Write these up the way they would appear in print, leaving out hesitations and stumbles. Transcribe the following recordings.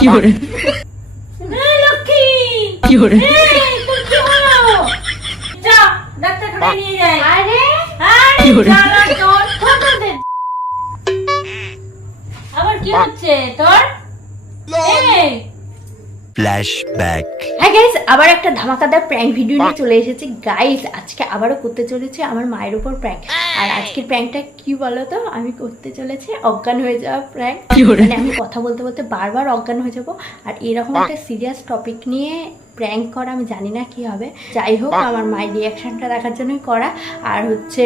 কি করে লক্ষ্মী কি করে তোর কি হলো? যা ডাক্তারখানায় নিয়ে যাই। আরে কি করে? জ্বালা তোর ছোটদের। আবার কি হচ্ছে তোর? এই ফ্ল্যাশব্যাক। হ্যাঁ গাইস, আবার একটা ধামাকাদার প্র্যাঙ্ক ভিডিও নিয়ে চলে এসেছি গাইস। আজকে আবারও করতে চলেছি আমার মায়ের উপর প্র্যাঙ্ক। আর আজকের প্র্যাঙ্কটা কি বলতো, আমি করতে চলেছি অজ্ঞান হয়ে যাওয়া প্র্যাঙ্ক। মানে আমি কথা বলতে বলতে বারবার অজ্ঞান হয়ে যাব। আর এরকম একটা সিরিয়াস টপিক নিয়ে প্র্যাঙ্ক করা, আমি জানি না কি হবে। যাই হোক, আমার মায়ের রিয়াকশনটা দেখার জন্যই করা। আর হচ্ছে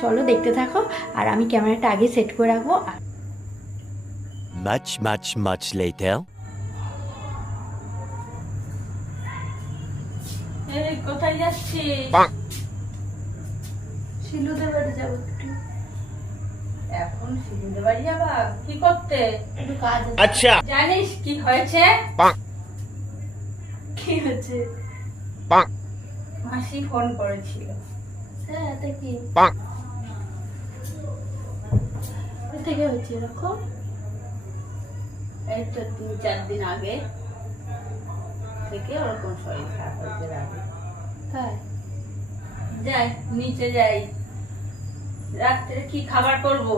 চলো দেখতে থাকো। আর আমি ক্যামেরাটা আগে সেট করে রাখবো। Much later. এই কোথায় যাচ্ছিস? শিলুদের বাড়ি যাবো একটু। এখন শিলুদের বাড়ি যাবা? কি করতে? একটু কাজ আছে। আচ্ছা। জানিস কি হয়েছে? কি হয়েছে? মাসি ফোন করেছিল। হ্যাঁ, তা কি থেকে হয়েছে এরকম? এই তো 3-4 দিন আগে থেকে ওরকম শরীর খারাপ হতে লাগে। তাই যাই নিচে যাই, রাত্রে কি খাবার করব?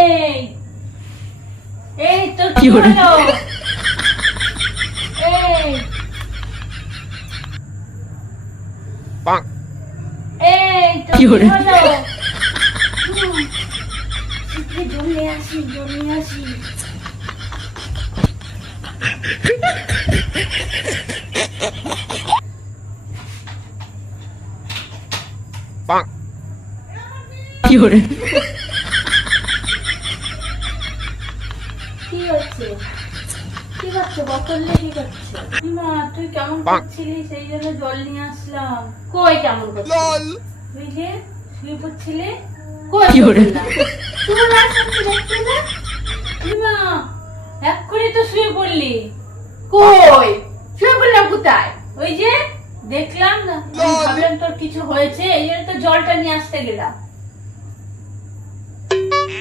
এই এই তোর কি হলো? এই এই তোর কি কি হলো? হলো? জল নিয়ে আসি। কি করে কি হচ্ছে? কি করছে? বোতল নিয়ে কি করছে? মা তুই কেমন করছিলি সেই জন্য জল নিয়ে আসলাম। কই কেমন করছে? তুই যে শুয়ে পড়ছিলে। কই কি করে? তুমি না শুনতে দেখতে না? মা এক্ষুনি তো শুয়ে পড়লি। কই শুয়ে বললাম কোথায়? ওই যে দেখলাম না, আমি ভাবলাম তোর কিছু হয়েছে, এই জন্য তো জলটা নিয়ে আসতে গেলাম।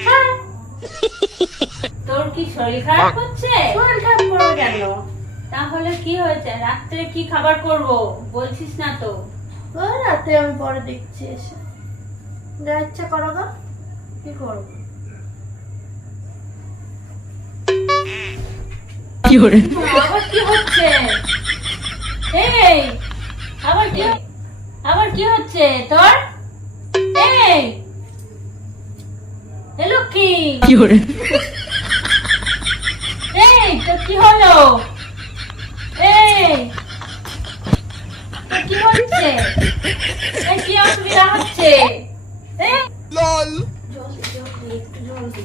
হ্যাঁ। তোর কি শরীর খারাপ হচ্ছে? শরীর খারাপ করবে কেন? তাহলে কি হয়েছে? রাত্রে কি খাবার করব বলছিস না তো? ও রাতে আমি পরে দেখছি এসে। যা ইচ্ছা করো গো। কি করবো? কি করে আবার কি হচ্ছে? এই আবার কি হচ্ছে তোর? এই হ্যালো কি? কি করে এই তোর কি হলো? এই তোর কি হচ্ছে? এই কি অসুবিধা হচ্ছে? এই জল দি, একটু জল দি।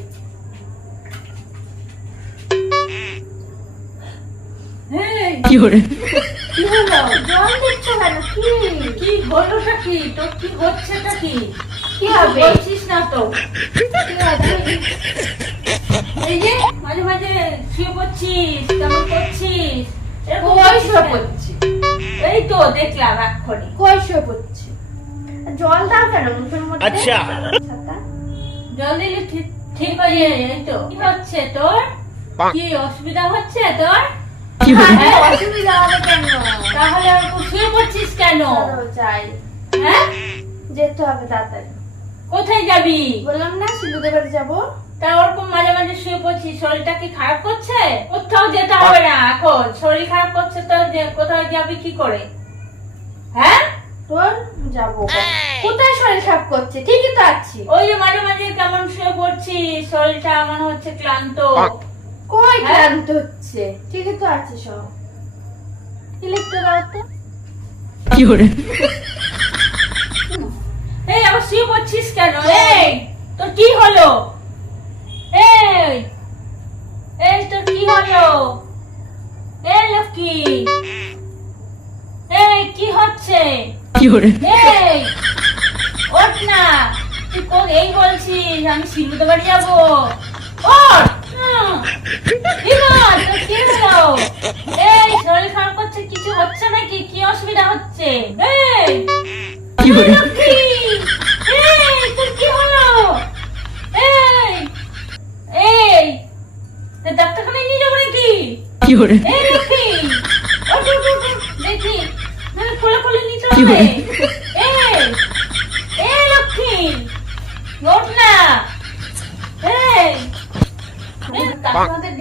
এই, কি করে কি হলো? জল দিচ্ছ কেন? কি হলোটা কি? তোর কি হচ্ছেটা কি? কি হবে? বলছিস না তো? কি হবে? এই যে মাঝে মাঝে শুয়ে পড়ছিস, কেমন করছিস? এরকম কই করছিস শুয়ে কেন? পড়ছি? এই তো দেখলাম এক্ষুনি। কই শুয়ে পড়ছি? জল দাও কেন মুখের মধ্যে? আচ্ছা। ছাতা। জল দিলে ঠিক ঠিক হয়ে যাবে। এই তো কি হচ্ছে তোর? কি অসুবিধা হচ্ছে তোর? কি করে আরে অসুবিধা হবে কেন? তাহলে ওরকম শুয়ে পড়ছিস কেন? চলো যাই, হ্যাঁ, যেতে হবে তাড়াতাড়ি। কোথায় যাবি? বললাম না শিলুদের বাড়ি যাবো। তা ওরকম মাঝে মাঝে শুয়ে পড়ছিস, শরীরটা কি খারাপ করছে? কোথাও যেতে হবে না এখন। শরীর খারাপ করছে তো কোথায় যাবি কি করে? হ্যাঁ, তোর যাবো। কোথায় শরীর খারাপ করছে? ঠিকই তো আছি। ওই যে মাঝে মাঝে কেমন শুয়ে পড়ছিস, শরীরটা মনে হচ্ছে ক্লান্ত। কই হ্যাঁ? ক্লান্ত হচ্ছে? ঠিকই তো আছে সব। কি লিখতে দাও তো? কি করে এই আবার শুয়ে পড়ছিস কেন? এই তোর কি হলো? এই এই তোর কি হলো? এই লক্ষ্মী, এই কি হচ্ছে? কি করে এই ওঠ না, তুই এই বলছিস আমি শিলুদের বাড়ি যাবো? ওঠ তোর কি হলো? এই শরীর খারাপ করছে, কিছু হচ্ছে নাকি? কি অসুবিধা হচ্ছে? এই কি করে লক্ষ্মী, এই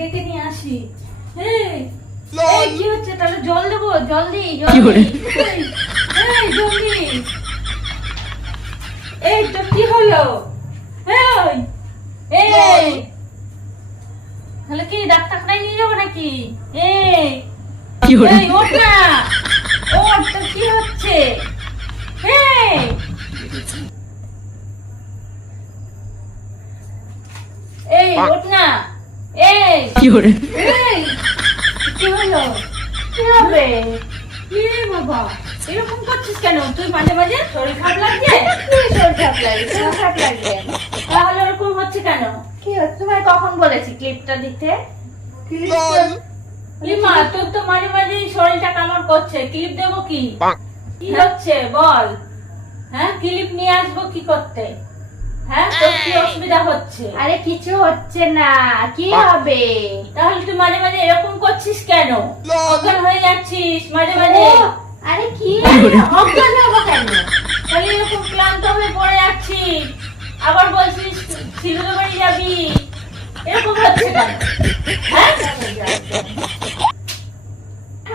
ডেকে নিয়ে আসি। এই এই কি হচ্ছে? তাহলে জল দেবো, জলদি কি জলদি। করে? এই জলদি। এই তো কি হলো? এই এই তাহলে কি ডাক্তারখানায় নিয়ে যাবো নাকি? এই কি hore এই ওঠ না, ওঠ, তোর কি হচ্ছে? এই এই ওঠ না, এই কি hore এই কি হলো? কি হবে? এ বাবা, এরকম করছিস কেন তুই? মাঝে মাঝে শরীর খারাপ লাগছে? কি শরীর খারাপ লাগে? শরীর খারাপ লাগবে? তাহলে এরকম হচ্ছে কেন? কি হচ্ছে? তোমায় কখন বলেছি ক্লিপটা দিতে? কি মা, তোর তো মাঝে মাঝে শরীরটা কেমন করছে, ক্লিপ দেবো কি? কি হচ্ছে বল? হ্যাঁ, ক্লিপ নিয়ে আসবো কি করতে? হ্যাঁ, তোর কি অসুবিধা হচ্ছে? আরে কিছু হচ্ছে না, কি হবে? তাহলে তুই মাঝে মাঝে এরকম করছিস কেন? অজ্ঞান হয়ে যাচ্ছিস মাঝে মাঝে। ও, আরে কি hore অজ্ঞান হবো কেন? তাহলে এরকম ক্লান্ত হয়ে পড়ে যাচ্ছিস, আবার বলছিস সিলুদের বাড়ি যাবি, এরকম হচ্ছে কেন? হ্যাঁ,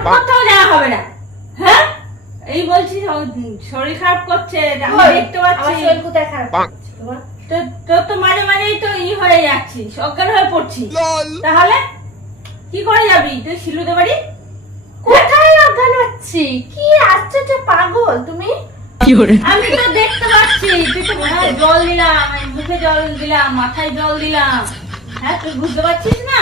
কোথাও যাওয়া হবে না। হ্যাঁ, এই বলছিস শরীর খারাপ করছে, আমি দেখতে আমার পাচ্ছি। শরীর কোথায় খারাপ হচ্ছে তোমার? তোর তো মাঝে মাঝেই তো হয়ে যাচ্ছিস, অজ্ঞান হয়ে পড়ছিস। তাহলে কি করে যাবি তুই সিলুদের বাড়ি? কোথায় অজ্ঞান হচ্ছি? কি আশ্চর্য পাগল তুমি! কি hore আমি তো দেখতে পাচ্ছি, তুই তো জল দিলাম, আমি মুখে জল দিলাম, মাথায় জল দিলাম। হ্যাঁ, তুই বুঝতে পারছিস না?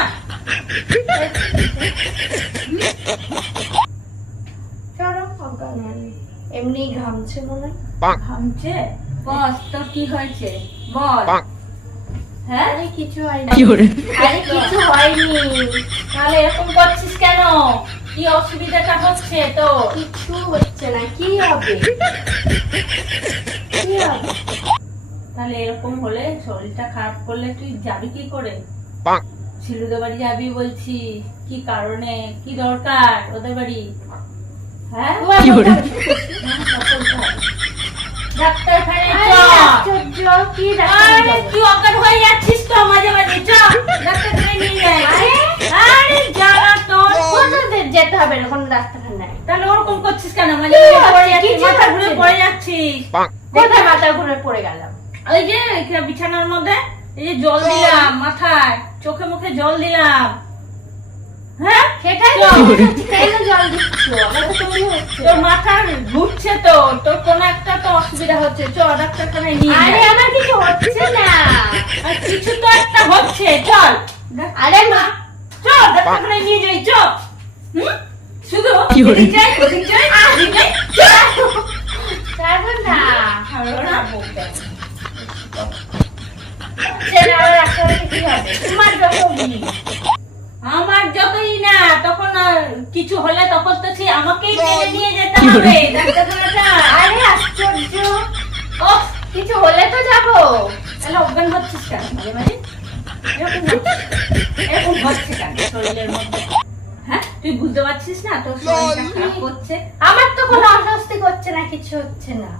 চলো অজ্ঞান হয়নি, এমনি ঘামছে মনে হয়। ঘামছে? বস, তোর কি হয়েছে বল। হ্যাঁ, আরে কিছু হয়নি। কি hore আরে কিছু হয়নি, তাহলে এরকম করছিস কেন? কি অসুবিধাটা হচ্ছে তো? কিছু হচ্ছে না, কি হবে? কি হবে? তাহলে এরকম হলে, শরীরটা খারাপ করলে তুই যাবি কি করে? শিলুদের বাড়ি যাবি বলছি, কি কারণে, কি দরকার ওদের বাড়ি? হ্যাঁ, তোমার কি hore ডাক্তারখানায় আরে চ। আশ্চর্য, কি আরে ডাক্তার? তুই অজ্ঞান হয়ে যাচ্ছিস তো মাঝে মাঝে, চ ডাক্তারখানায় নিয়ে যাই। আরে জ্বালা তোর। কোথাদের যেতে হবে না কোনো ডাক্তারখানায়? তাহলে ওরকম করছিস কেন? মাঝে কি মাঝে পড়ে হচ্ছে? যাচ্ছিস, কিছু মাথা ঘুরে হচ্ছে না। পড়ে যাচ্ছিস। কোথায় মাথা ঘুরে পড়ে গেলাম? ওই যে এখানে বিছানার মধ্যে এই যে জল দিলাম মাথায়, চোখে মুখে জল দিলাম। হ্যাঁ, সেটাই তো। তো মনে হচ্ছে, কেন জল দিচ্ছ? আমার তো মনে হচ্ছে। তোর মাথা ঘুরছে তো, তোর কোনো একটা তো অসুবিধা হচ্ছে, চ ডাক্তারখানায় নিয়ে আরে যাই। আমার কিছু হচ্ছে না। আর কিছু তো একটা হচ্ছে, চল আরে মা, চ ডাক্তারখানায় নিয়ে যাই, চ। হুম, শুধু কি hore এদিক যাই, ওদিক যাই, এদিক যাই, চ। ছাড়ো না। ছাড়ো না, বলতে। সেটা আবার ডাক্তারখানায় কি হবে? তোমার যত আমার যতই না, তখন কিছু হলে তখন তো সে আমাকেই টেনে নিয়ে যেতে কি হবে hore ডাক্তারখানাটা। আরে আশ্চর্য, ও, কিছু হলে তো যাবো। তাহলে অজ্ঞান হচ্ছিস কেন মাঝে মাঝে? এরকম হচ্ছে কেন শরীরের মধ্যে? হ্যাঁ, তুই বুঝতে পারছিস না তোর শরীরটা খারাপ করছে? আমার তো কোনো অস্বস্তি করছে না, কিছু হচ্ছে না।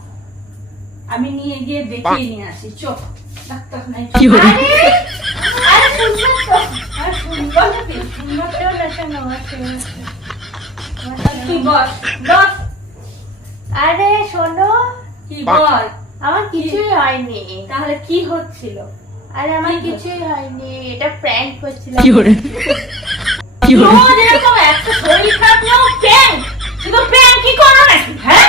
আমি নিয়ে গিয়ে দেখিয়ে নিয়ে আসি, চোখ ডাক্তারখানায় কি hore আরে আরে শুনছো তো? আর শুনবো না কি? শুনবো তো? শোনো, শোনো, শোনো। তুই বস বস, আরে শোনো, কি বল। আমার কিছুই হয়নি। তাহলে কি হচ্ছিল? আরে আমার কি হচ্ছে? কিছুই হয়নি, এটা প্র্যাঙ্ক করছিলাম। কি hore কি hore রোজ এরকম একটা শরীর খারাপ নাও প্র্যাঙ্ক, শুধু প্র্যাঙ্কই করো নাকি? হ্যাঁ,